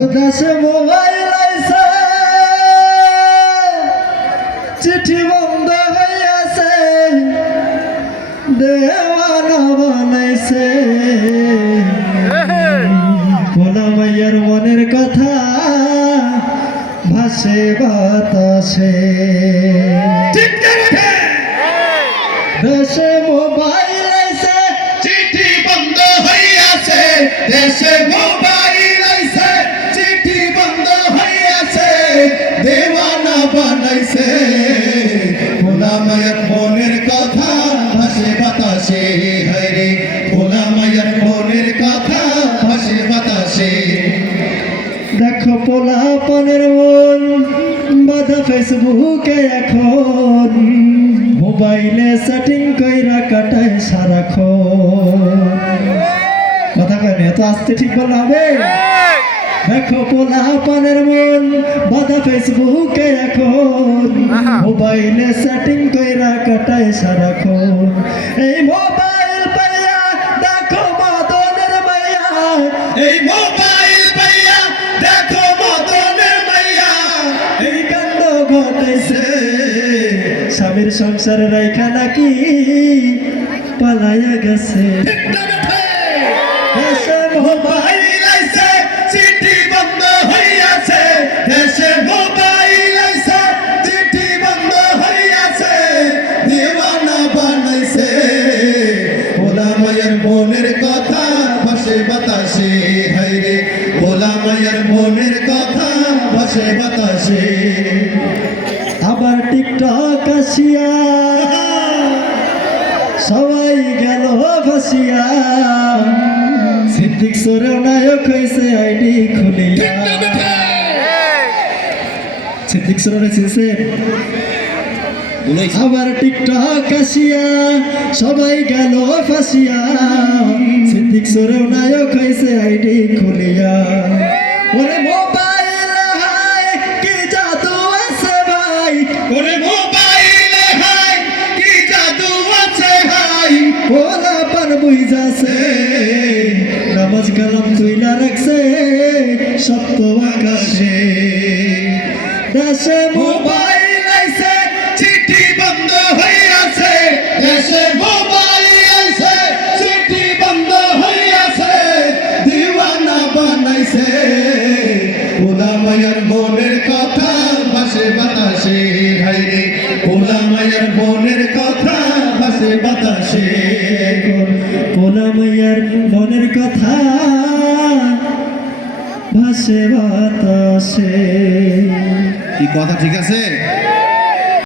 দেশে মোবাইল আইছে, চিঠি বন্ধ হইয়াছে, দেওয়ানা বানাইছে। ভোলা মাইয়ার মনের কথা ভাসে বাতাসে। দেশে মোবাইল আইছে, চিঠি বন্ধ হইয়াছে, দেশে মোবাইল আইছে, চিঠি বন্ধ হইয়াছে, দেওয়ানা বানাইছে। ভোলা মায়ের মনের কথা ভাসে বাতাসে, হায়রে ভোলা মায়ের মনের কথা ভাসে বাতাসে। দেখো পোলাপনের মন বাধা ফেসবুকে এখন, মোবাইলে সেটিং কইরা কাটায় সারাক্ষণ। কথা কয় না, এত আসতে ঠিক বললাম হবে? দেখো পোলাপনের মন বাধা ফেসবুকে এখন, মোবাইলে সেটিং কইরা কাটায় সারাক্ষণ। এই মোবাইল পাইয়া দেখো মদনের মাইয়া, এই মোবাইল পাইয়া দেখো মদনের মাইয়া, এই কাণ্ড ঘটাইছে। স্বামীর সংসার রাইখা নাকি পালাইয়া গেছে। দেশে মোবাইল আইছে, চিঠি বন্ধ হইয়াছে, দেশে মোবাইল আইছে, চিঠি বন্ধ হইয়াছে, দেওয়ানা বানাইছে। ভোলা মায়ের মনের কথা ভাসে বাতাসে, হায়রে ভোলা মায়ের মনের কথা ভাসে বাতাসে। আবার টিকটক আসিয়া সবাই গেল ফাঁসিয়া, সিদ্দিক সরেও নায়ক হয়েছে আইডি খুলিয়া। সিদ্দিক সরে চিনছেন? আবার টিকটক আসিয়া সবাই গেল ফাঁসিয়া, সিদ্দিক সরেও নায়ক হয়েছে আইডি খুলিয়া। ওরে মোবাইল হায় কি জাদু আছে ভাই, ওরে মোবাইলে হাই কি জাদু আছে হাই, পোলাপান বুঝাছে, নামাজ কালাম তুইলা রাখছে সপ্ত আকাশে। দেশে মোবাইল আইছে, চিঠি বন্ধ হইয়াছে, দেশে মোবাইল আইছে, চিঠি বন্ধ হইয়াছে, দিওয়ানা বানাইছে। ভোলা মায়ের মনের কথা ভাসে বাতাসে, হায়রে ভোলা মায়ের মনের কথা ভাসে বাতাসে। পোলা মাইয়ার মনের কথা ভাসে বাতাসে। কি কথা ঠিক আছে?